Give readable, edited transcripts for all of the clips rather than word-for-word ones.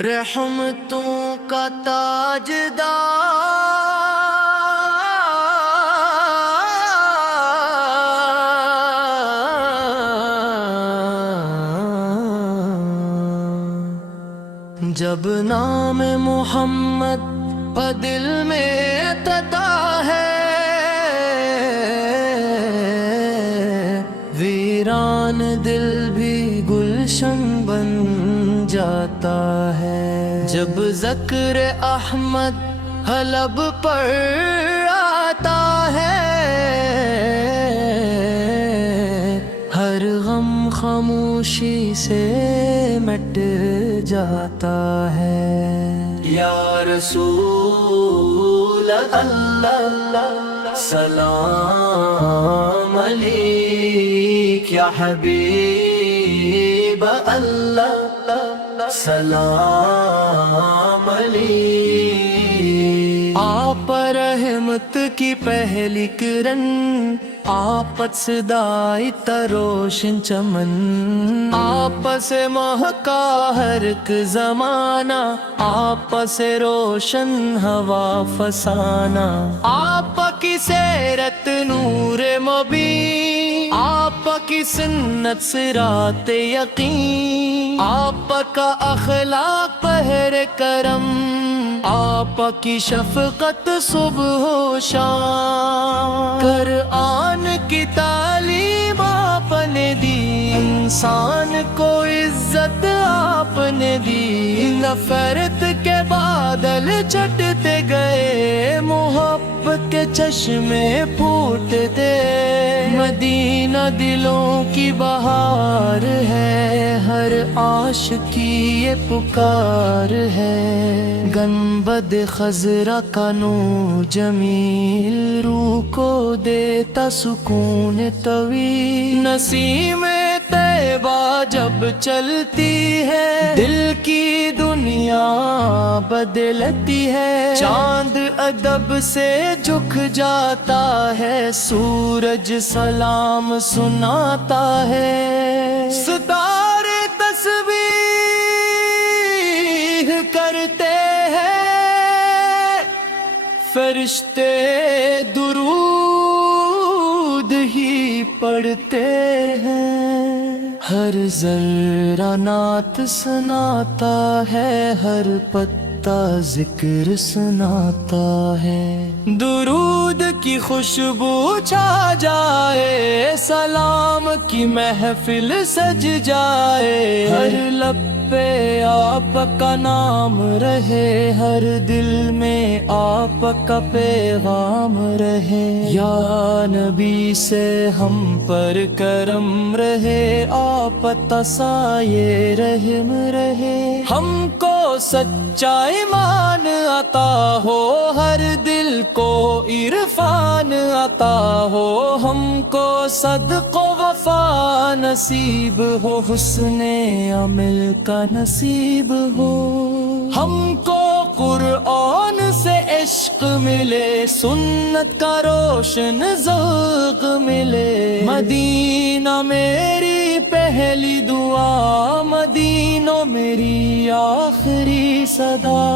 رحمتوں کا تاجدار جب نام محمد کا دل میں تتا ہے، ویران دل بھی گلشن بن جاتا ہے۔ جب ذکر احمد حلب پر آتا ہے، ہر غم خاموشی سے مٹ جاتا ہے۔ یا رسول اللہ سلام علیک، یا حبیب اللہ سلام علیک۔ آپ رحمت کی پہلی کرن، آپت صدائی تروشن چمن، آپ سے مہکا ہر ایک زمانہ، آپ سے روشن ہوا فسانہ، آپ کی سیرت نور مبین، آپ کی سنت صراط یقین، آپ کا اخلاق پہر کرم، آپ کی شفقت صبح و شام، قرآن کی تعلیم آپ نے دی، انسان کو عزت آپ نے دی، نفرت کے بادل چھٹتے گئے، محبت کے چشمے پھوٹتے، مدینہ دلوں کی بہار ہے، ہر عاشق کی یہ پکار ہے، گنبد خضرا کا نور جمیل، روح کو دیتا سکون طویل، نسیم طیبہ جب چلتی ہے، دل کی دنیا بدلتی ہے، چاند ادب سے جھک جاتا ہے، سورج سلام سناتا ہے، ستارے تسبیح کرتے ہیں، فرشتے درود ہی پڑھتے ہیں، ہر ذرہ نعت سناتا ہے، ہر پتا ذکر سناتا ہے، درود کی خوشبو چھا جائے، سلام کی محفل سج جائے، ہر لب پہ آپ کا نام رہے، ہر دل میں آپ کا پیغام رہے، یا نبی سے ہم پر کرم رہے، آپ تسائے رحم رہے، ہم کو سچا ایمان عطا ہو، ہر دل کو عرفان عطا ہو، ہم کو صدق و وفا نصیب ہو، حسن عمل کا نصیب ہو، ہم کو قرآن سے عشق ملے، سنت کا روشن ذوق ملے، مدینہ میری پہلی دعا، مدینہ میری آخری صدا،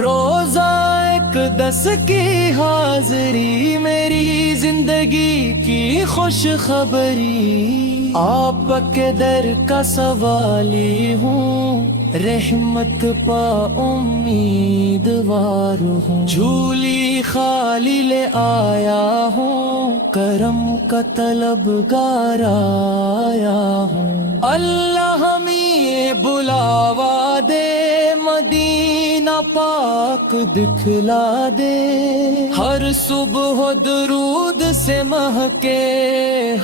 روزہ اقدس کی حاضری، میری زندگی کی خوش خبری، آپ کے در کا سوالی ہوں، رحمت پا امیدوار ہوں، جھولی خالی لے آیا ہوں، کرم کا طلبگار آیا ہوں، اللہ ہمیں بلاوا دے، مدینہ پاک دکھلا دے، ہر صبح درود سے مہکے،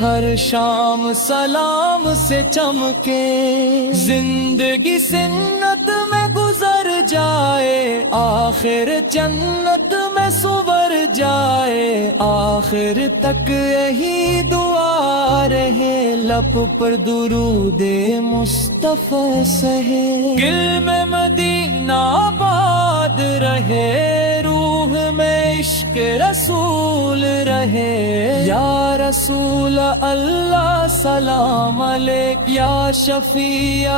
ہر شام سلام سے چمکے، زندگی سنت میں گزر جائے، آخر جنت میں سور جائے، آخر تک یہی دعا رہے، لب پر درود مصطفیٰ سہے، دل میں مدینہ آباد رہے، روح میں عشق عشق رسول رہے۔ یا رسول اللہ سلام علیک، یا شفیع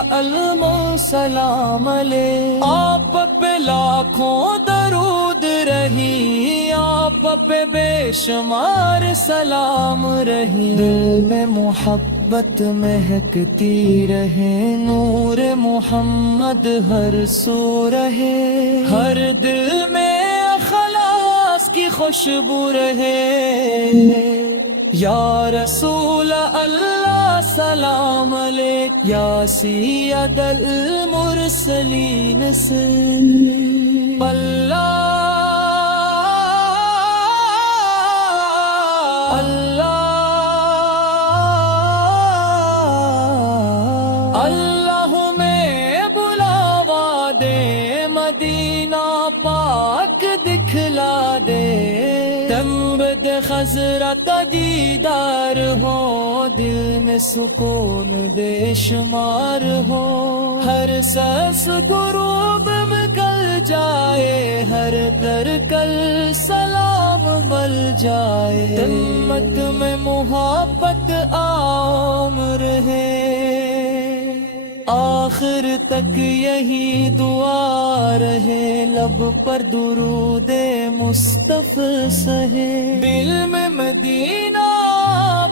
سلام علیک۔ آپ پہ لاکھوں درود رہی، آپ پہ بے شمار سلام رہی۔ دل میں محبت مہکتی رہے، نور محمد ہر سو رہے۔ ہر دل میں اخلاص کی خوشبو رہے۔ یا رسول اللہ سلام علیک، یا سید المرسلین سلام اللہ میں بلاوا دے، مدینہ پاک دکھلا دے۔ تنبت خضرت دیدار ہو، دل میں سکون بے شمار ہو۔ ہر سس غروب میں کل جائے، ہر ترکل سلام مل جائے۔ تمت میں محبت عام رہے، آخر تک یہی دعا رہے۔ لب پر درود مصطفی سہے، دل میں مدینہ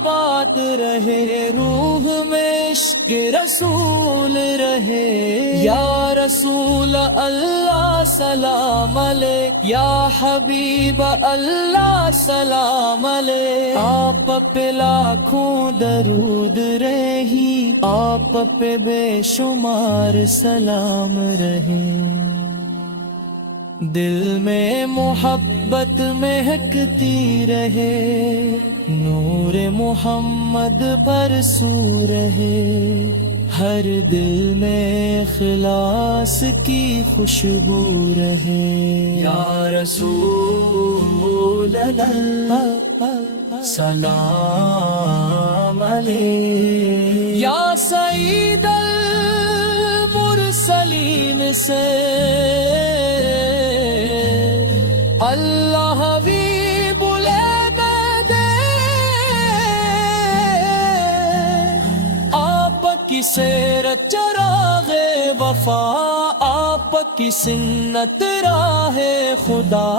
بات رہے، روح میں عشق رسول رہے۔ یا رسول اللہ سلام علیک، یا حبیب اللہ سلام علیک۔ آپ پہ لاکھوں درود رہی، آپ پہ بے شمار سلام رہے۔ دل میں محبت مہکتی رہے، نور محمد پر سو رہے۔ ہر دل میں اخلاص کی خوشبو رہے۔ یا رسول اللہ سلام علیک، یا سید المرسلین سے اللہ حبیب لینے دے۔ آپ کی سیرت چراغ وفا، آپ کی سنت راہ خدا،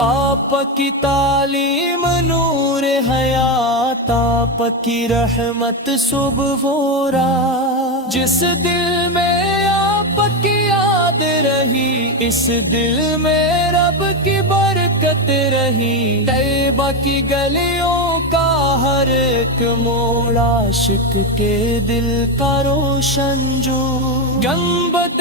آپ کی تعلیم نور حیات، آپ کی رحمت صبح و رات۔ جس دل میں آپ کی یاد رہی، اس دل میں رب کی برکت رہی۔ طیبہ کی گلیوں کا ہر ایک موڑ، عاشق کے دل کا روشن جو گنبد